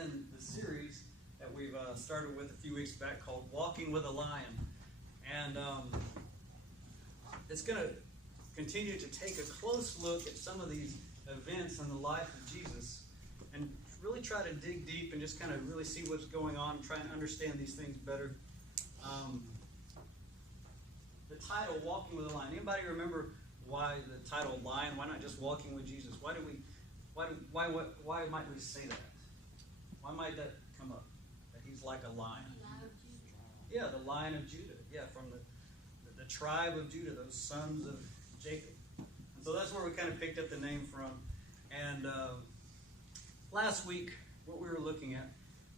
in the series that we've started with a few weeks back called Walking with a Lion. And it's going to continue to take a close look at some of these events in the life of Jesus and really try to dig deep and just kind of really see what's going on and try and understand these things better. The title, Walking with a Lion. Anybody remember why the title Lion? Why not just Walking with Jesus? Why might we say that? Why might that come up? That he's like a lion. Yeah, the Lion of Judah. Yeah, from the tribe of Judah, those sons of Jacob. And so that's where we kind of picked up the name from. And last week, what we were looking at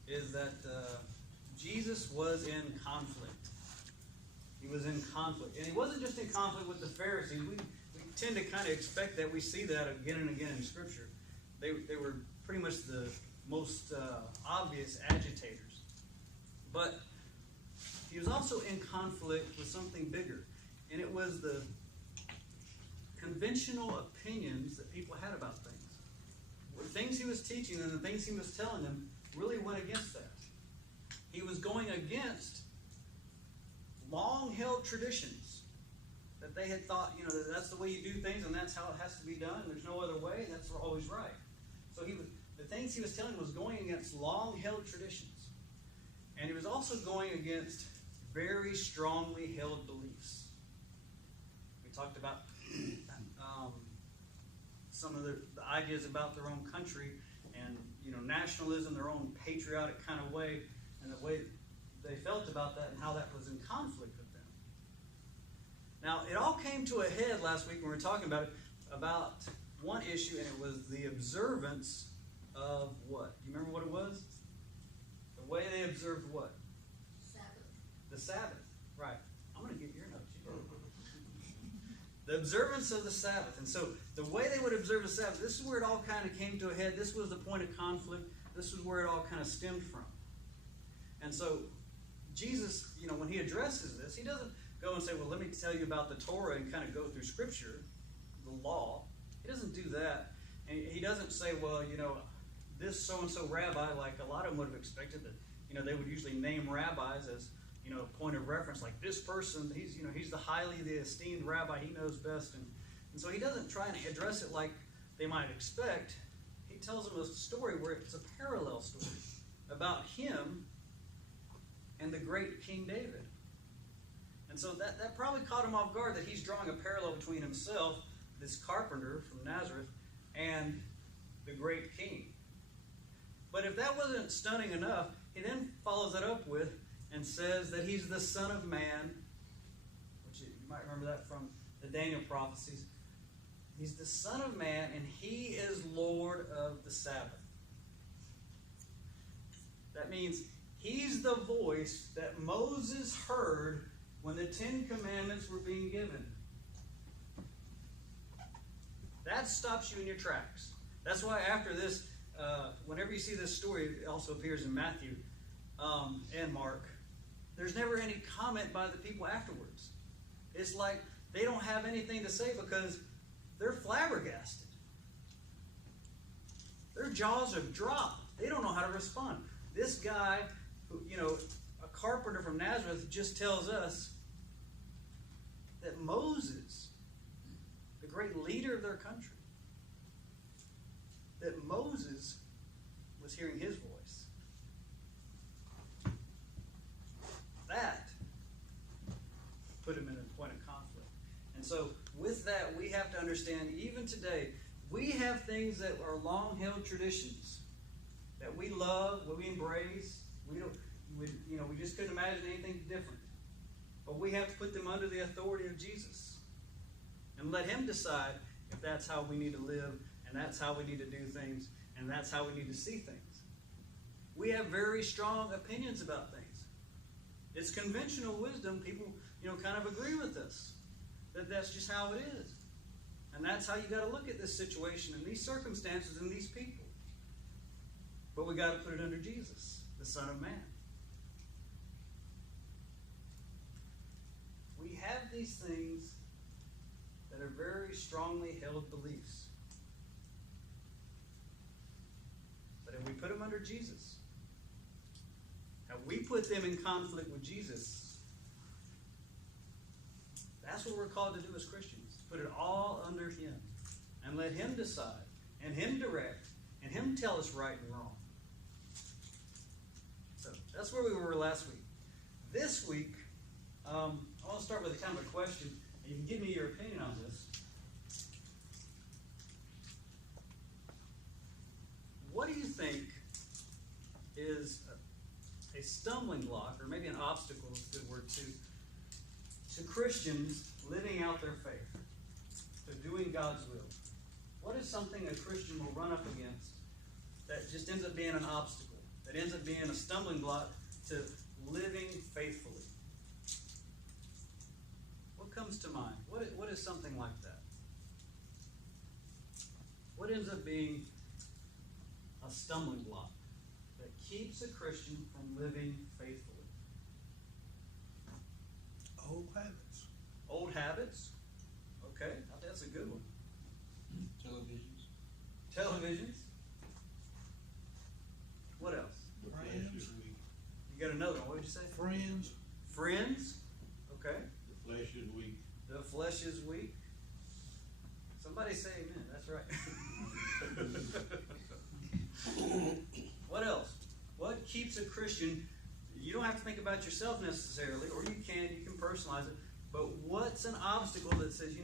is that Jesus was in conflict. He was in conflict. And he wasn't just in conflict with the Pharisees. We tend to kind of expect that. We see that again and again in Scripture. They were pretty much the most obvious agitators. But he was also in conflict with something bigger. And it was the conventional opinions that people had about things. The things he was teaching and the things he was telling them really went against that. He was going against long-held traditions that they had thought, that's the way you do things and that's how it has to be done. There's no other way. That's always right. So the things he was telling was going against long-held traditions. And he was also going against very strongly held beliefs. We talked about some of the ideas about their own country and nationalism, their own patriotic kind of way, and the way they felt about that and how that was in conflict with them. Now, it all came to a head last week when we were talking about it, about one issue, and it was the observance of what? Do you remember what it was? The way they observed what? Sabbath. The Sabbath. Right. I'm going to get your notes. The observance of the Sabbath. And so the way they would observe the Sabbath, this is where it all kind of came to a head. This was the point of conflict. This was where it all kind of stemmed from. And so Jesus, when he addresses this, he doesn't go and say, well, let me tell you about the Torah and kind of go through Scripture, the law. He doesn't do that. And he doesn't say, well, this so-and-so rabbi, like a lot of them would have expected that, they would usually name rabbis as, a point of reference, like this person, he's the highly esteemed rabbi, he knows best. And so he doesn't try and address it like they might expect. He tells them a story where it's a parallel story about him and the great King David. And so that probably caught him off guard that he's drawing a parallel between himself, this carpenter from Nazareth, and the great king. But if that wasn't stunning enough, he then follows that up with and says that he's the Son of Man, which you might remember that from the Daniel prophecies. He's the Son of Man, and he is Lord of the Sabbath. That means he's the voice that Moses heard when the Ten Commandments were being given. That stops you in your tracks. That's why after this, whenever you see this story, it also appears in Matthew and Mark, there's never any comment by the people afterwards. It's like they don't have anything to say because they're flabbergasted. Their jaws have dropped. They don't know how to respond. This guy, a carpenter from Nazareth, just tells us that Moses, the great leader of their country, that Moses was hearing his voice. That put him in a point of conflict. And so with that, we have to understand, even today, we have things that are long-held traditions that we love, that we embrace. We just couldn't imagine anything different. But we have to put them under the authority of Jesus and let him decide if that's how we need to live, and that's how we need to do things, and that's how we need to see things. We have very strong opinions about things. It's conventional wisdom. People, kind of agree with us that that's just how it is. And that's how you got to look at this situation and these circumstances and these people. But we got to put it under Jesus, the Son of Man. We have these things that are very strongly held beliefs. But if we put them under under Jesus? Have we put them in conflict with Jesus? That's what we're called to do as Christians. Put it all under Him. And let Him decide. And Him direct. And Him tell us right and wrong. So that's where we were last week. This week, I want to start with a kind of a question. And you can give me your opinion on this. What do you think is a stumbling block, or maybe an obstacle is a good word too, to Christians living out their faith, to doing God's will? What is something a Christian will run up against that just ends up being an obstacle, that ends up being a stumbling block to living faithfully? What comes to mind? What is something like that? What ends up being a stumbling block that keeps a Christian from living faithfully? Old habits. Old habits? Okay, that's a good one. Televisions. What else? Friends. You got another one. What did you say? Friends. Friends. Okay. The flesh is weak. The flesh is weak. Somebody say amen. That's right. What else? What keeps a Christian? You don't have to think about yourself necessarily, or you can personalize it. But what's an obstacle that says,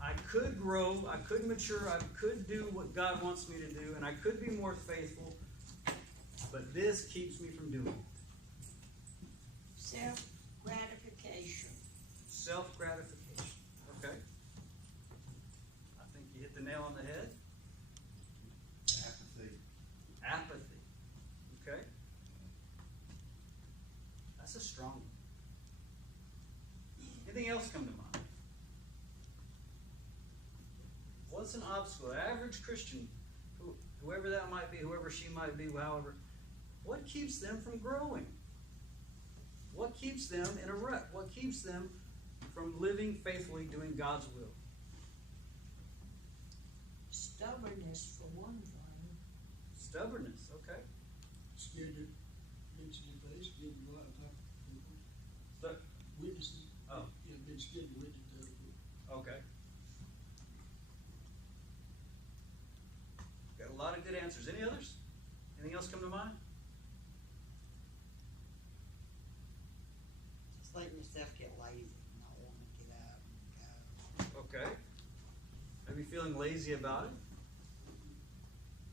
I could grow, I could mature, I could do what God wants me to do, and I could be more faithful, but this keeps me from doing it? Self-gratification. Self-gratification. Okay. I think you hit the nail on the head. Apathy. Okay. That's a strong one. Anything else come to mind? What's an obstacle? An average Christian, whoever that might be, whoever she might be, however, what keeps them from growing? What keeps them in a rut? What keeps them from living faithfully, doing God's will? Stubbornness, for one thing. Stubbornness, okay. Scared to mention your face. Scared to go out and talk to people. Witnesses. Oh. Yeah, been scared to witness to other people. Okay. Got a lot of good answers. Any others? Anything else come to mind? Just letting yourself get lazy, not wanting to get up and go. Okay. Maybe feeling lazy about it?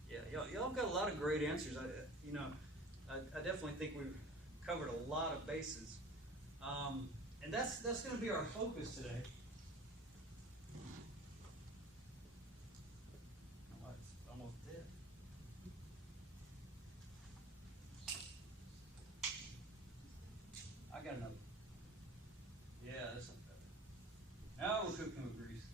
Yeah, y'all got a lot of great answers. I definitely think we've covered a lot of bases. And that's going to be our focus today. Oh, it's almost dead. I got another. Yeah, that's not better. Now we're cooking with grease.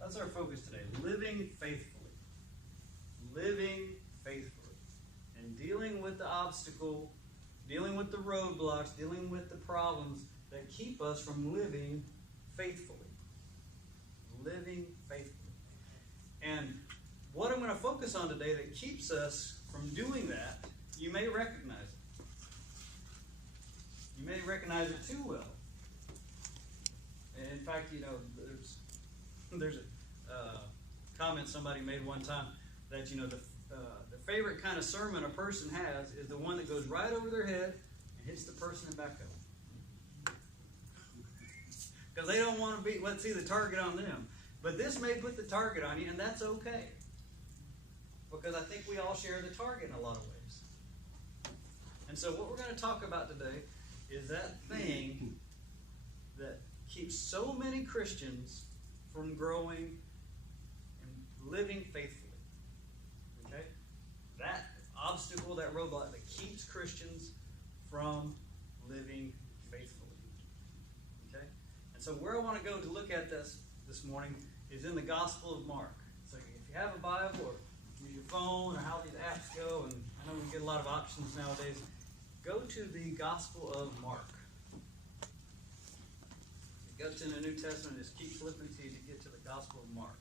That's our focus today. Living faithfully. Living faithfully. And dealing with the obstacle, dealing with the roadblocks, dealing with the problems that keep us from living faithfully. Living faithfully. And what I'm going to focus on today that keeps us from doing that, you may recognize it. You may recognize it too well. And in fact, there's a comment somebody made one time that the favorite kind of sermon a person has is the one that goes right over their head and hits the person in back of them, because they don't want to see the target on them. But this may put the target on you, and that's okay, because I think we all share the target in a lot of ways. And so what we're going to talk about today is that thing that keeps so many Christians from growing and living faithfully. Okay? That obstacle, that roadblock that keeps Christians from living faithfully. Okay? And so where I want to go to look at this morning is in the Gospel of Mark. So if you have a Bible or use your phone or how these apps go, and I know we get a lot of options nowadays, go to the Gospel of Mark. Go to the New Testament, just keep flipping till you get to the Gospel of Mark.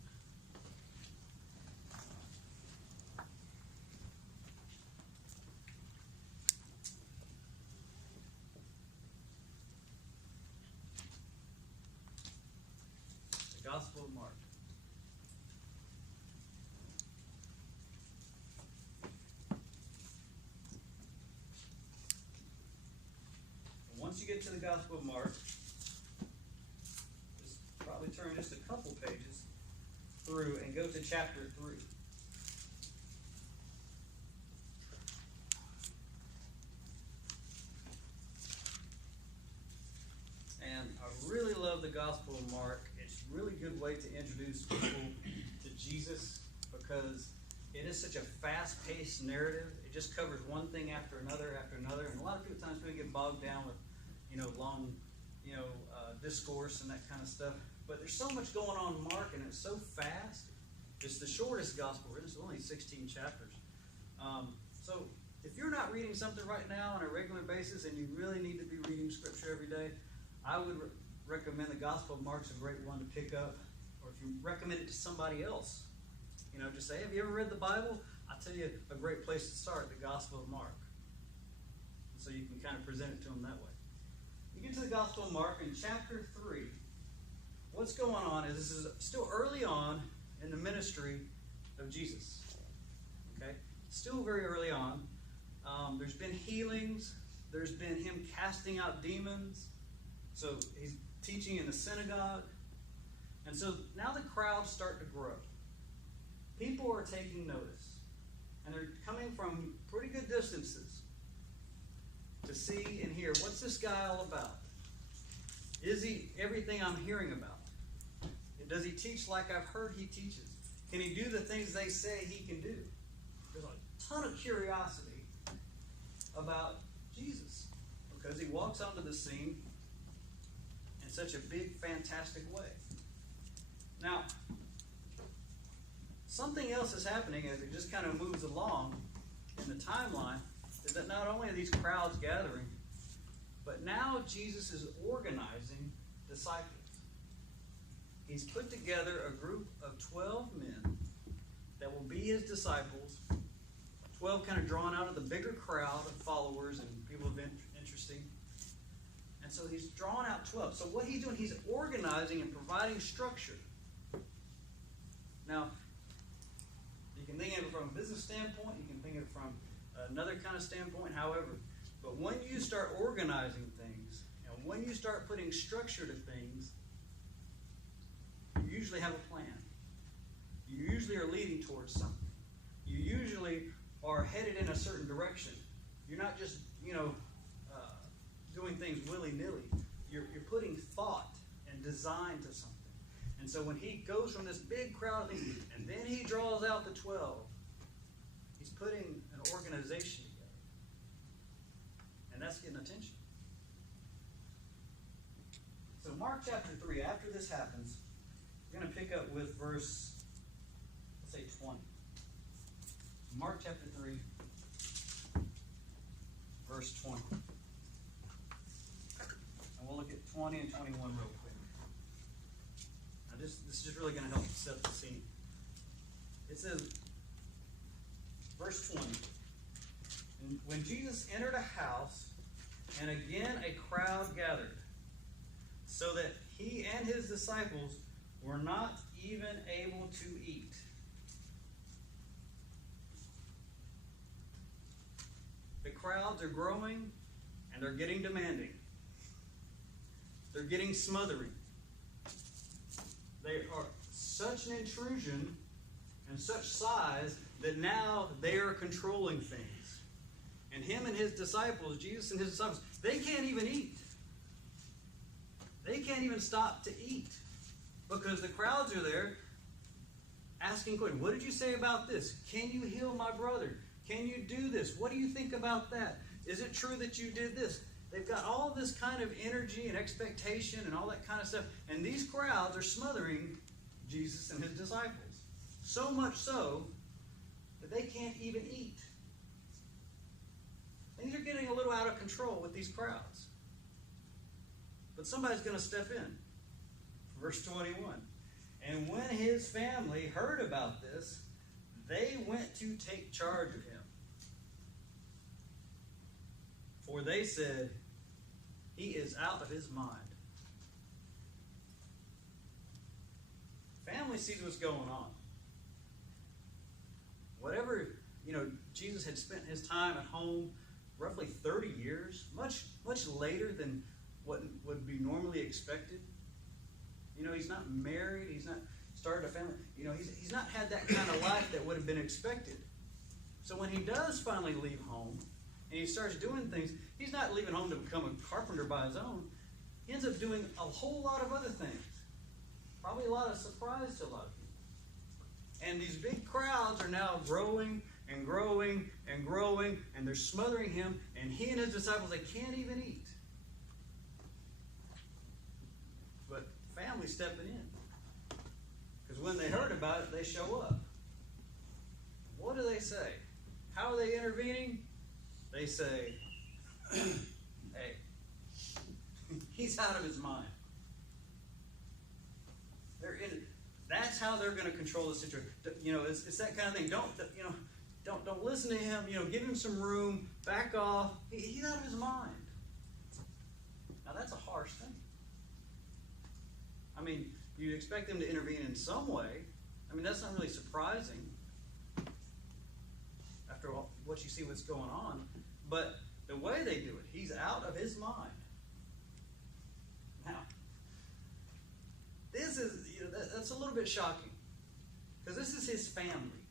The Gospel of Mark. Once you get to the Gospel of Mark, just probably turn just a couple pages through and go to chapter 3. And I really love the Gospel of Mark. It's a really good way to introduce people to Jesus because it is such a fast-paced narrative. It just covers one thing after another, and a lot of times people get bogged down with long, discourse and that kind of stuff. But there's so much going on in Mark, and it's so fast. It's the shortest gospel written. It's only 16 chapters. So if you're not reading something right now on a regular basis, and you really need to be reading Scripture every day, I would recommend the Gospel of Mark's a great one to pick up. Or if you recommend it to somebody else, just say, have you ever read the Bible? I'll tell you a great place to start, the Gospel of Mark. So you can kind of present it to them that way. You get to the Gospel of Mark in chapter 3. What's going on is this is still early on in the ministry of Jesus. Okay? Still very early on. There's been healings. There's been him casting out demons. So he's teaching in the synagogue. And so now the crowds start to grow. People are taking notice. And they're coming from pretty good distances to see and hear, what's this guy all about? Is he everything I'm hearing about? Does he teach like I've heard he teaches? Can he do the things they say he can do? There's a ton of curiosity about Jesus because he walks onto the scene in such a big, fantastic way. Now, something else is happening as it just kind of moves along in the timeline, is that not only are these crowds gathering, but now Jesus is organizing disciples. He's put together a group of 12 men that will be his disciples, 12 kind of drawn out of the bigger crowd of followers and people of interesting. And so he's drawn out 12. So what he's doing, he's organizing and providing structure. Now, you can think of it from a business standpoint, you can think of it from another kind of standpoint, however. But when you start organizing things, and when you start putting structure to things, you usually have a plan. You usually are leading towards something. You usually are headed in a certain direction. You're not just, doing things willy-nilly. You're putting thought and design to something. And so when he goes from this big crowd of things, and then he draws out the 12, he's putting an organization together. And that's getting attention. So Mark chapter 3, after this happens, we're going to pick up with verse, let's say 20. Mark chapter 3, verse 20. And we'll look at 20 and 21 real quick. Now this is just really going to help set the scene. It says, verse 20, "And when Jesus entered a house, and again a crowd gathered, so that he and his disciples were not even able to eat." The crowds are growing, and they're getting demanding. They're getting smothering. They are such an intrusion and such size that now they are controlling things. And him and his disciples, Jesus and his disciples, they can't even eat. They can't even stop to eat because the crowds are there asking questions. What did you say about this? Can you heal my brother? Can you do this? What do you think about that? Is it true that you did this? They've got all this kind of energy and expectation and all that kind of stuff. And these crowds are smothering Jesus and his disciples. So much so that they can't even eat. Things are getting a little out of control with these crowds. But somebody's going to step in. Verse 21. And when his family heard about this, they went to take charge of him. For they said, he is out of his mind. Family sees what's going on. Whatever, Jesus had spent his time at home roughly 30 years, much later than what would be normally expected. He's not married, he's not started a family, he's not had that kind of life that would have been expected. So when he does finally leave home, and he starts doing things, he's not leaving home to become a carpenter by his own. He ends up doing a whole lot of other things. Probably a lot of surprise to a lot of people. And these big crowds are now growing and growing and growing, and they're smothering him, and he and his disciples, they can't even eat. But family stepping in. Because when they heard about it, they show up. What do they say? How are they intervening? They say, hey, he's out of his mind. That's how they're going to control the situation. It's that kind of thing. Don't listen to him. Give him some room. Back off. He's out of his mind. Now that's a harsh thing. You'd expect them to intervene in some way. That's not really surprising after all, what you see what's going on. But the way they do it, he's out of his mind. Now, this is, that's a little bit shocking. Because this is his family.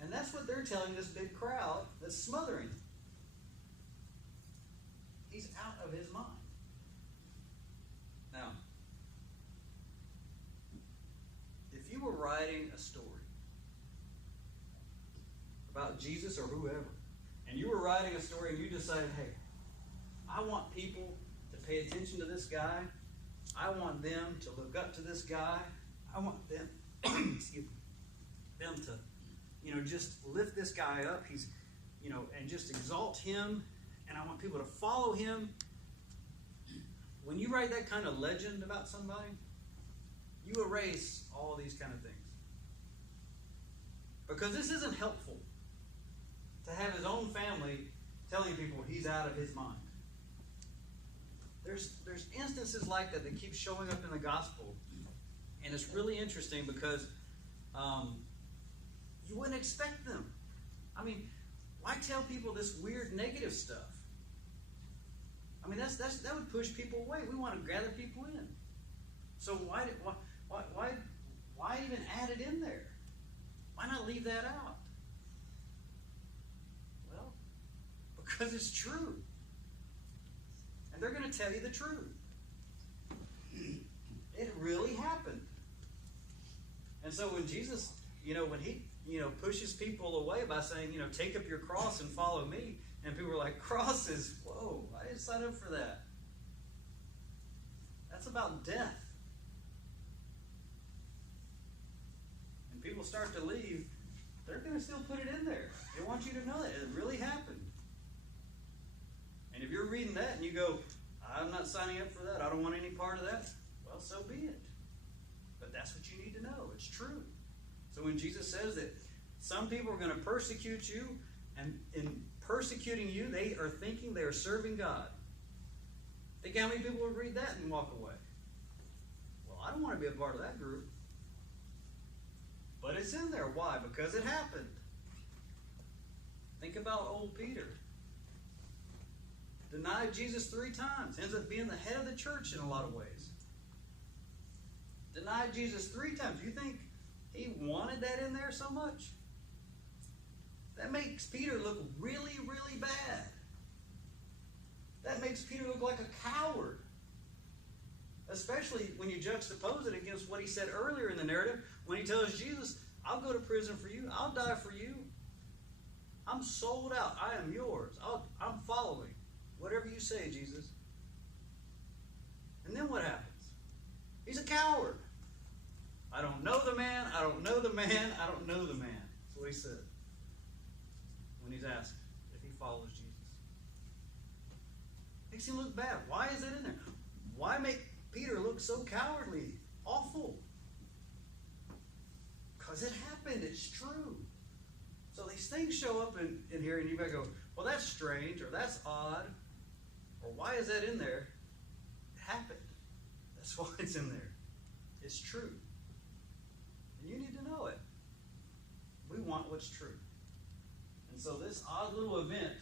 And that's what they're telling this big crowd that's smothering him. He's out of his mind. Now, if you were writing a story about Jesus or whoever, and you were writing a story and you decided, hey, I want people to pay attention to this guy. I want them to look up to this guy. I want them, excuse me, them to, just lift this guy up. He's, and just exalt him. And I want people to follow him. When you write that kind of legend about somebody, you erase all these kind of things. Because this isn't helpful to have his own family telling people he's out of his mind. There's instances like that keep showing up in the gospel. And it's really interesting because you wouldn't expect them. Why tell people this weird negative stuff? That would push people away. We want to gather people in. So why even add it in there? Why not leave that out? Well, because it's true. And they're going to tell you the truth. It really happened. And so when Jesus, when he, pushes people away by saying, take up your cross and follow me, and people are like, crosses, whoa, I didn't sign up for that. That's about death. And people start to leave, they're going to still put it in there. They want you to know that it really happened. And if you're reading that and you go, I'm not signing up for that, I don't want any part of that, well, so be it. But that's what you need to know. It's true. So when Jesus says that some people are going to persecute you, and in persecuting you, they are thinking they are serving God. Think how many people would read that and walk away? Well, I don't want to be a part of that group. But it's in there. Why? Because it happened. Think about old Peter. Denied Jesus 3 times. Ends up being the head of the church in a lot of ways. Denied Jesus 3 times. You think he wanted that in there so much? That makes Peter look really, really bad. That makes Peter look like a coward. Especially when you juxtapose it against what he said earlier in the narrative when he tells Jesus, I'll go to prison for you. I'll die for you. I'm sold out. I am yours. I'm following. Whatever you say, Jesus. And then what happens? He's a coward. I don't know the man. I don't know the man. I don't know the man. That's what he said. when he's asked if he follows Jesus. Makes him look bad. Why is that in there? Why make Peter look so cowardly, awful? Because it happened. It's true. So these things show up in here, and you might go, well, that's strange, or that's odd, or why is that in there? It happened. That's why it's in there. It's true. And you need to know it. We want what's true. And so this odd little event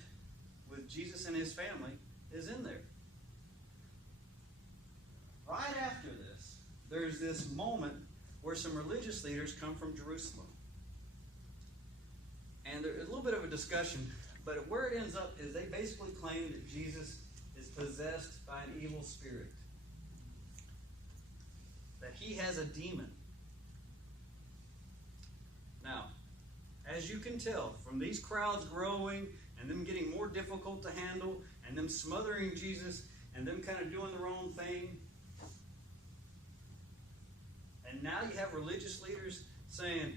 with Jesus and his family is in there. Right after this, there's this moment where some religious leaders come from Jerusalem. And there's a little bit of a discussion, but where it ends up is they basically claim that Jesus is possessed by an evil spirit. That he has a demon. Now, as you can tell, from these crowds growing and them getting more difficult to handle and them smothering Jesus and them kind of doing their own thing, and now you have religious leaders saying,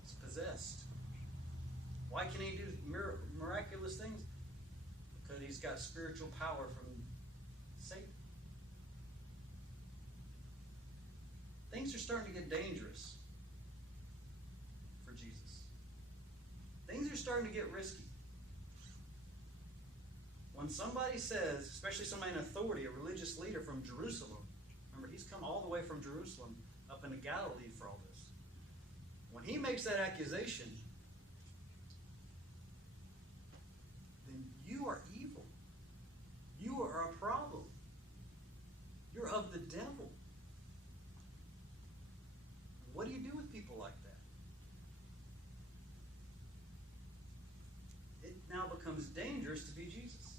he's possessed. Why can he do miraculous things? Because he's got spiritual power from Satan. Things are starting to get dangerous for Jesus. Things are starting to get risky. When somebody says, especially somebody in authority, a religious leader from Jerusalem, remember, he's come all the way from Jerusalem up into Galilee for all this. When he makes that accusation, then you are evil. You are a problem. You're of the devil. What do you do with people like that? It now becomes dangerous to be Jesus.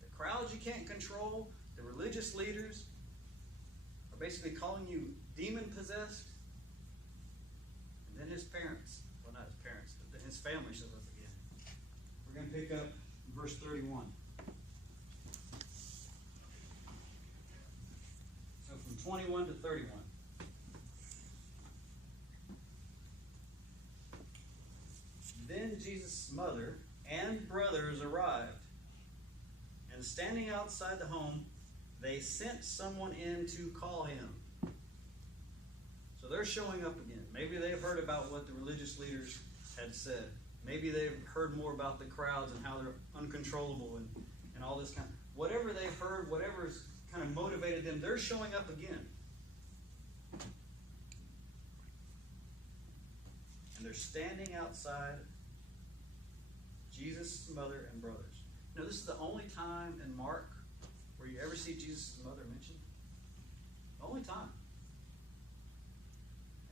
The crowds you can't control, the religious leaders are basically calling you demon-possessed. And then his parents, well, not his parents, but then his family shows up again. We're going to pick up verse 31. So from 21 to 31. Then Jesus' mother and brothers arrived, and standing outside the home, they sent someone in to call him. So they're showing up again. Maybe they've heard about what the religious leaders had said. Maybe they've heard more about the crowds and how they're uncontrollable and all this kind of... Whatever they've heard, whatever's kind of motivated them, they're showing up again. And they're standing outside Jesus' mother and brothers. Now, this is the only time in Mark where you ever see Jesus' mother mentioned. The only time.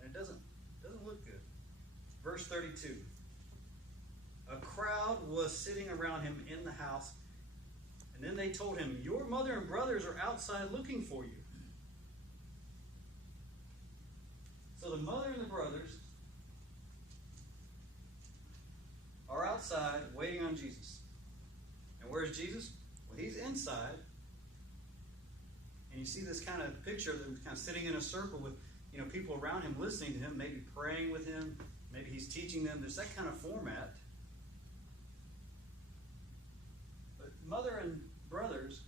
And it doesn't look good. Verse 32. A crowd was sitting around him in the house, and then they told him, "Your mother and brothers are outside looking for you." So the mother and the brothers are outside waiting on Jesus. And where's Jesus? Well, he's inside. And you see this kind of picture of them kind of sitting in a circle with, people around him listening to him, maybe praying with him, maybe he's teaching them. There's that kind of format. But mother and brothers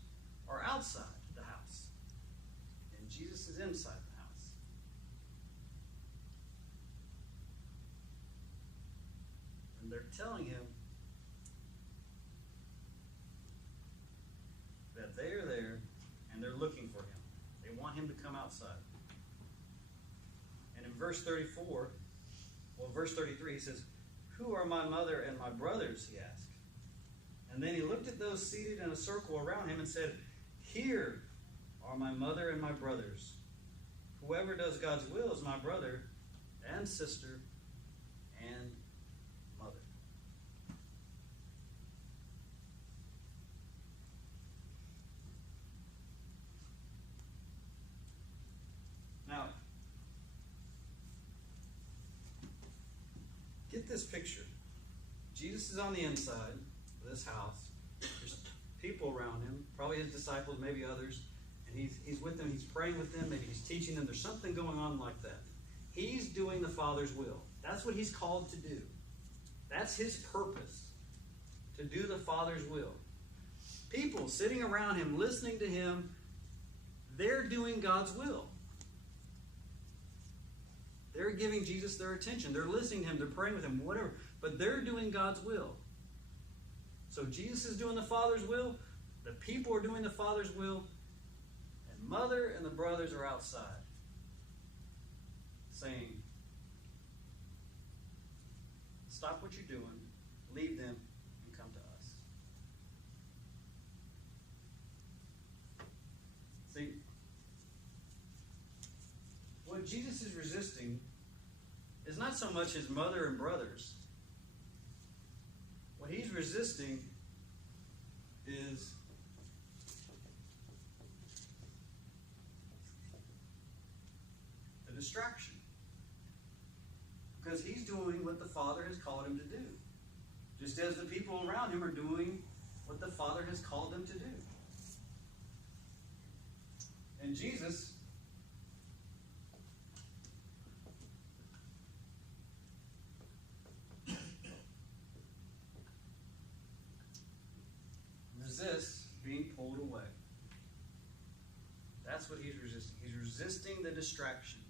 are outside the house. And Jesus is inside the house. And they're telling him that they are there and they're looking for him. They want him to come outside. And in verse 33, he says, "Who are my mother and my brothers?" he asked. And then he looked at those seated in a circle around him and said, "Here are my mother and my brothers. Whoever does God's will is my brother and sister and mother." Now, get this picture. Jesus is on the inside of this house. There's people around him, probably his disciples, maybe others, and he's with them, he's praying with them, maybe he's teaching them. There's something going on like that. He's doing the Father's will. That's what he's called to do. That's his purpose, to do the Father's will. People sitting around him, listening to him, they're doing God's will. They're giving Jesus their attention. They're listening to him. They're praying with him, whatever. But they're doing God's will. So Jesus is doing the Father's will. The people are doing the Father's will. And Mother and the brothers are outside saying, stop what you're doing, leave them, and come to us. See, what Jesus is resisting is not so much his mother and brothers. What he's resisting is the distraction. Because he's doing what the Father has called him to do. Just as the people around him are doing what the Father has called them to do. And Jesus resists being pulled away. That's what he's resisting. He's resisting the distraction.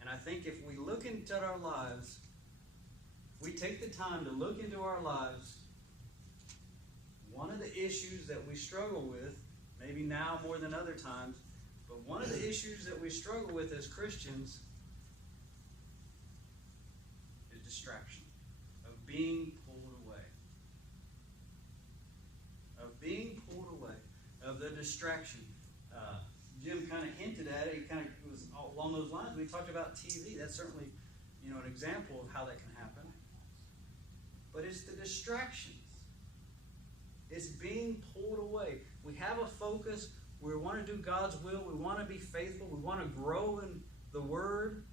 And I think if we look into our lives, if we take the time to look into our lives, one of the issues that we struggle with, maybe now more than other times, but one of the issues that we struggle with as Christians is distraction, of being pulled away. Of being pulled away, of the distraction. Jim kind of hinted at it. It was along those lines. We talked about TV. That's certainly, an example of how that can happen. But it's the distractions. It's being pulled away. We have a focus. We want to do God's will. We want to be faithful. We want to grow in the Word.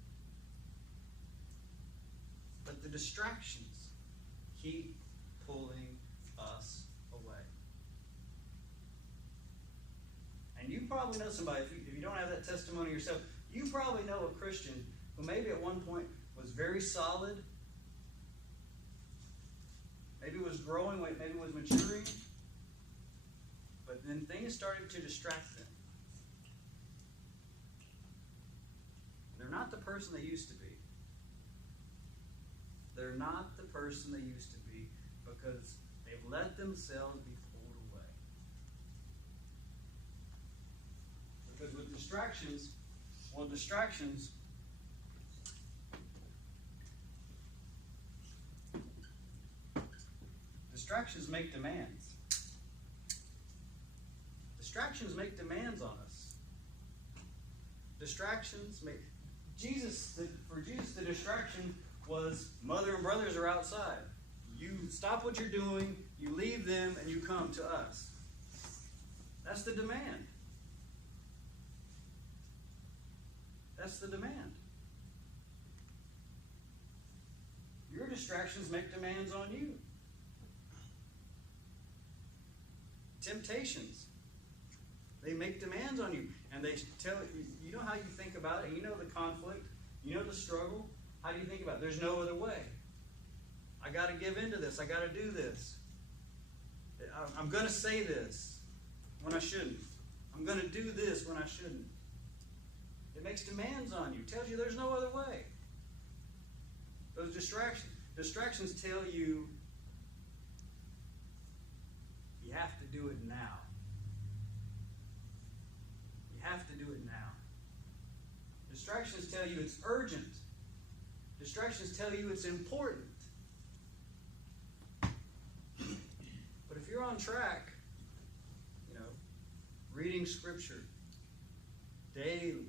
But the distractions keep pulling us away. And you probably know somebody, if you don't have that testimony yourself, you probably know a Christian who maybe at one point was very solid, maybe was growing, maybe was maturing, but then things started to distract them. They're not the person they used to be. They're not the person they used to be because they've let themselves be pulled away. Because with distractions make demands. Distractions make demands on us. Distractions make... For Jesus, the distraction was mother and brothers are outside. You stop what you're doing, you leave them, and you come to us. That's the demand. That's the demand. Your distractions make demands on you. Temptations. They make demands on you. And they tell you know how you think about it, you know the conflict, you know the struggle. How do you think about it? There's no other way. I got to give into this. I got to do this. I'm going to say this when I shouldn't. I'm going to do this when I shouldn't. It makes demands on you. Tells you there's no other way. Those distractions tell you you have to do it now. You have to do it now. Distractions tell you it's urgent. Distractions tell you it's important. But if you're on track, reading Scripture daily,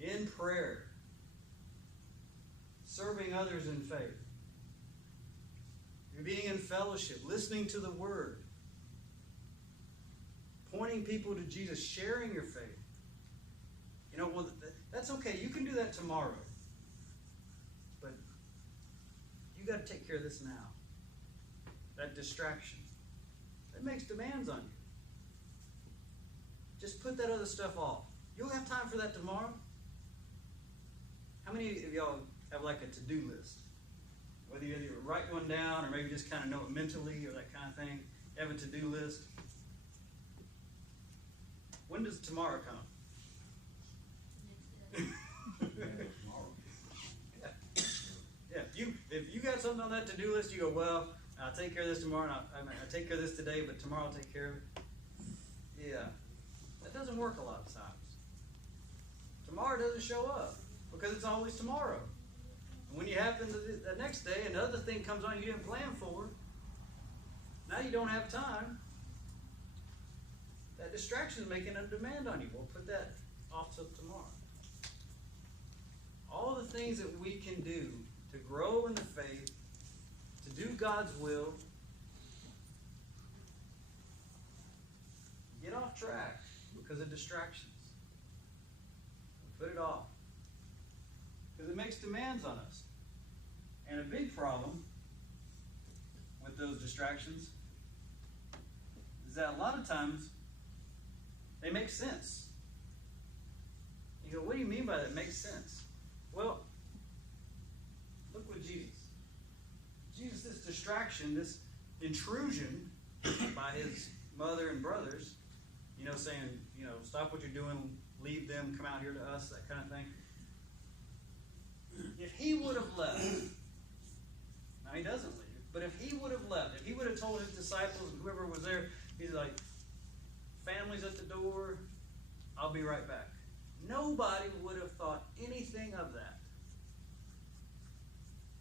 in prayer, serving others in faith, you're being in fellowship, listening to the Word, pointing people to Jesus, sharing your faith. That's okay. You can do that tomorrow. But you got to take care of this now. That distraction. That makes demands on you. Just put that other stuff off. You'll have time for that tomorrow. How many of y'all have like a to-do list? Whether you either write one down or maybe just kind of know it mentally or that kind of thing. You have a to-do list. When does tomorrow come? Yeah. If you got something on that to-do list, you go, well, I'll take care of this tomorrow. I'll take care of this today, but tomorrow I'll take care of it. Yeah. That doesn't work a lot of times. Tomorrow doesn't show up because it's always tomorrow. And when you happen to the next day, another thing comes on you didn't plan for, now you don't have time. That distraction is making a demand on you. We'll put that off till tomorrow. All the things that we can do to grow in the faith, to do God's will, get off track because of distractions. Put it off. Because it makes demands on us. And a big problem with those distractions is that a lot of times they make sense. You go, what do you mean by that makes sense? Well, look with Jesus. Jesus, this distraction, this intrusion by his mother and brothers, saying, stop what you're doing, leave them, come out here to us, that kind of thing. If he would have left, now he doesn't leave, but if he would have left, if he would have told his disciples and whoever was there, he's like, family's at the door, I'll be right back. Nobody would have thought anything of that.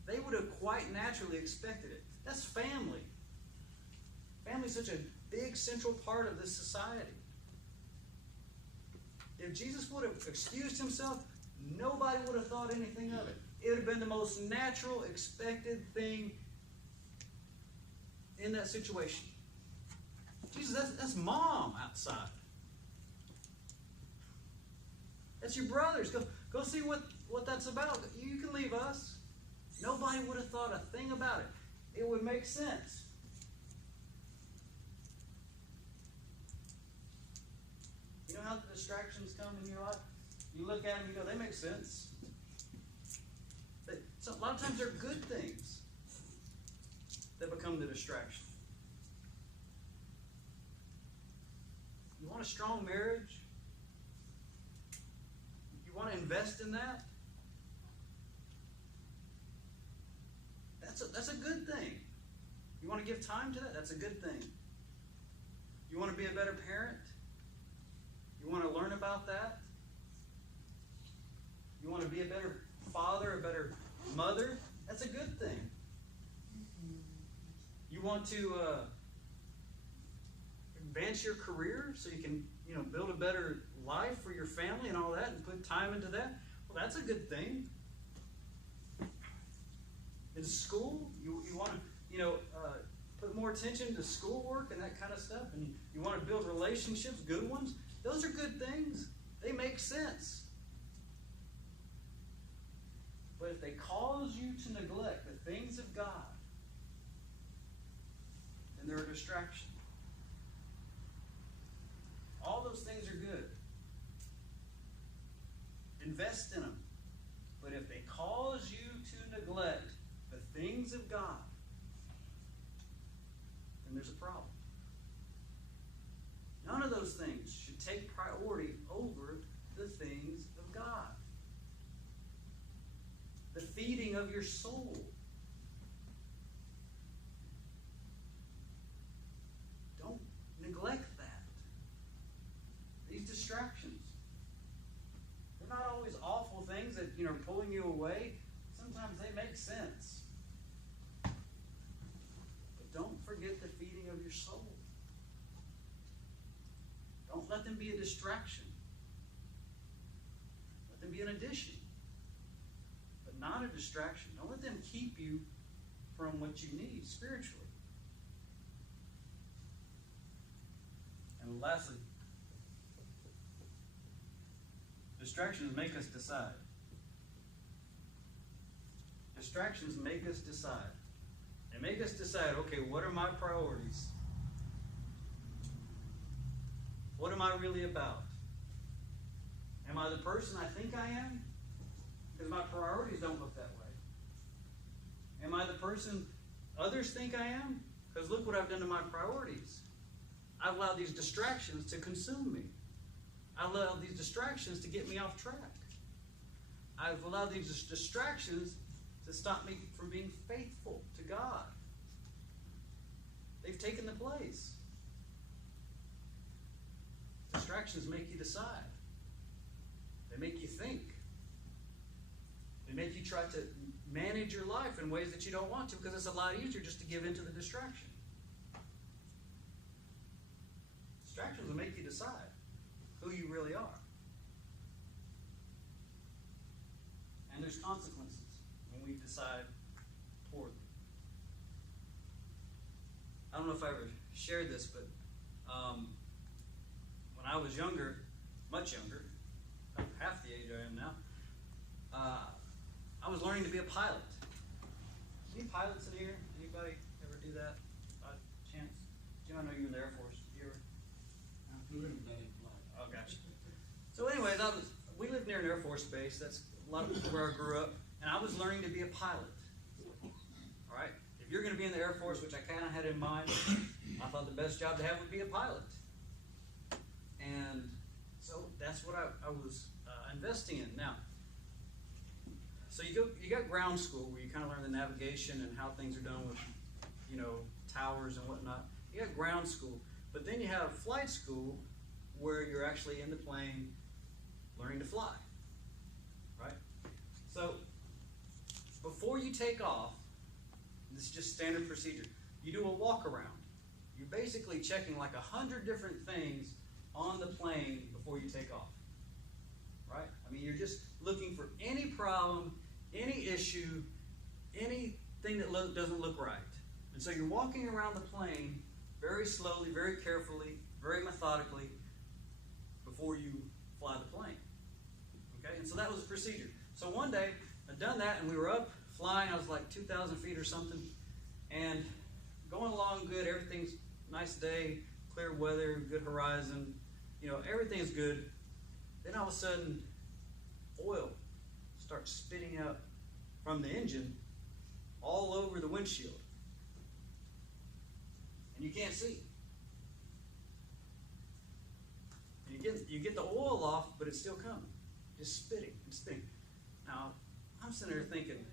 They would have quite naturally expected it. That's family. Family's such a big central part of this society. If Jesus would have excused himself, nobody would have thought anything of it. It would have been the most natural, expected thing in that situation. Jesus, that's mom outside. That's your brothers. Go see what that's about. You can leave us. Nobody would have thought a thing about it. It would make sense. You know how the distractions come in your life? You look at them, you go, they make sense. So a lot of times they're good things that become the distraction. You want a strong marriage? You want to invest in that? That's a good thing. You want to give time to that? That's a good thing. You want to be a better parent? You want to learn about that? You want to be a better father, a better mother? That's a good thing. You want to advance your career so you can, build a better life for your family and all that and put time into that? Well, that's a good thing. In school, you want to, put more attention to schoolwork and that kind of stuff, and you want to build relationships, good ones. Those are good things. They make sense. But if they cause you to neglect the things of God, then they're a distraction. All those things are good. Invest in them. But if they cause you to neglect the things of God, then there's a problem. None of those things should take priority over the things of God. The feeding of your soul. Don't neglect that. These distractions. They're not always awful things that are pulling you away. Sometimes they make sense. But don't forget the feeding of your soul. Don't let them be a distraction. Let them be an addition. But not a distraction. Don't let them keep you from what you need spiritually. And lastly, distractions make us decide. Distractions make us decide. They make us decide, okay, what are my priorities? What am I really about? Am I the person I think I am? Because my priorities don't look that way. Am I the person others think I am? Because look what I've done to my priorities. I've allowed these distractions to consume me. I've allowed these distractions to get me off track. I've allowed these distractions to stop me from being faithful to God. They've taken the place. Distractions make you decide. They make you think. They make you try to manage your life in ways that you don't want to, because it's a lot easier just to give in to the distraction. Distractions will make you decide who you really are. And there's consequences when we decide toward them. I don't know if I ever shared this, but when I was younger, much younger, about half the age I am now, I was learning to be a pilot. Any pilots in here? Anybody ever do that by chance? Jim, I know you were in the Air Force. You ever? I flew in, but I didn't fly. Oh, gotcha. So anyways, we lived near an Air Force base. That's a lot of where I grew up. And I was learning to be a pilot. All right? If you're going to be in the Air Force, which I kind of had in mind, I thought the best job to have would be a pilot. And so that's what I was investing in. Now, so you got ground school where you kind of learn the navigation and how things are done with, towers and whatnot. You got ground school, but then you have flight school where you're actually in the plane learning to fly, right? So before you take off, this is just standard procedure. You do a walk around. You're basically checking like 100 different things on the plane before you take off, right? I mean, you're just looking for any problem, any issue, anything that doesn't look right. And so you're walking around the plane very slowly, very carefully, very methodically before you fly the plane. Okay? And so that was the procedure. So one day, I'd done that, and we were up flying. I was like 2,000 feet or something, and going along good. Everything's nice day, clear weather, good horizon. Everything's good. Then all of a sudden, oil starts spitting out from the engine all over the windshield. And you can't see. And you get the oil off, but it's still coming. Just spitting and spitting. Now, I'm sitting there thinking,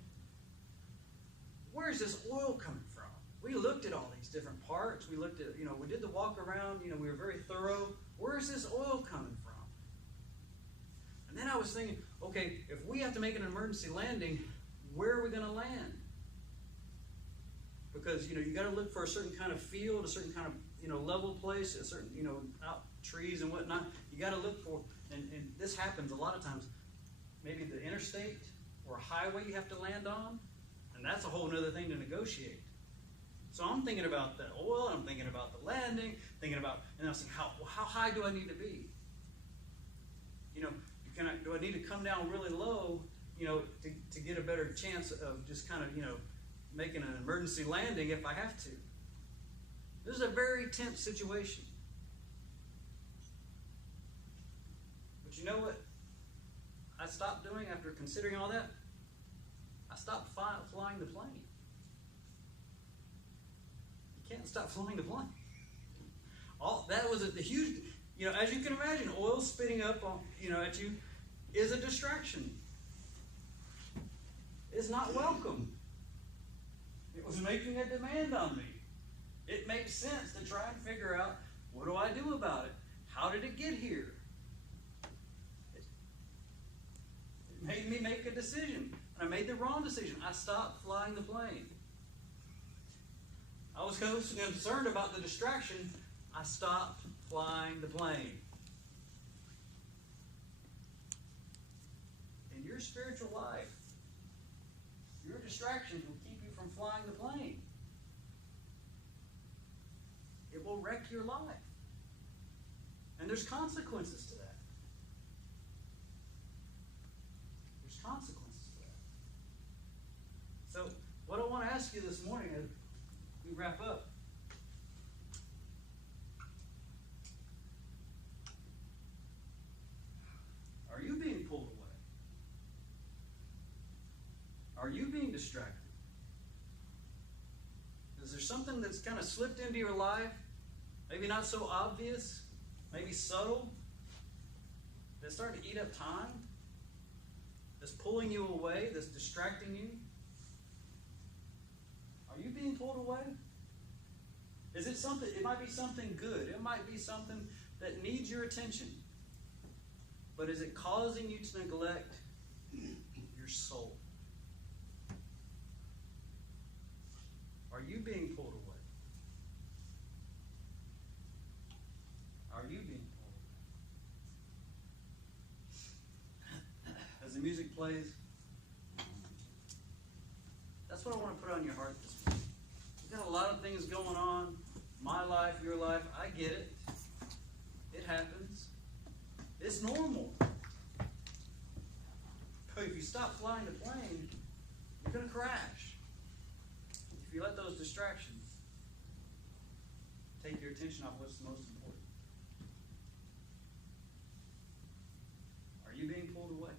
where's this oil coming from? We looked at all these different parts. We looked at, we did the walk around. We were very thorough. Where's this oil coming from? And then I was thinking, okay, if we have to make an emergency landing, where are we going to land? Because, you got to look for a certain kind of field, a certain kind of, level place, a certain, out trees and whatnot. You got to look for, and this happens a lot of times, maybe the interstate or a highway you have to land on, and that's a whole other thing to negotiate. So I'm thinking about the oil, I'm thinking about the landing, and I was thinking, how high do I need to be? Do I need to come down really low, to get a better chance of just kind of, making an emergency landing if I have to? This is a very tense situation. But you know what I stopped doing after considering all that? I stopped flying the plane. You can't stop flying the plane. That was the huge, as you can imagine, oil spitting up on, at you is a distraction. It's not welcome. It was making a demand on me. It makes sense to try and figure out, what do I do about it? How did it get here? It made me make a decision. I made the wrong decision. I stopped flying the plane. I was concerned about the distraction. I stopped flying the plane. In your spiritual life, your distractions will keep you from flying the plane. It will wreck your life. And there's consequences to that. There's consequences to that. So, what I want to ask you this morning as we wrap up, are you being pulled away? distracted? Is there something that's kind of slipped into your life, maybe not so obvious, maybe subtle, that's starting to eat up time, that's pulling you away, that's distracting you? Are you being pulled away? Is it something, it might be something good, it might be something that needs your attention, but is it causing you to neglect your soul? Are you being pulled away? Are you being pulled away? As the music plays, that's what I want to put on your heart this morning. We've got a lot of things going on. My life, your life, I get it. It happens. It's normal. But if you stop flying the plane, you're going to crash. If you let those distractions take your attention off what's the most important. Are you being pulled away?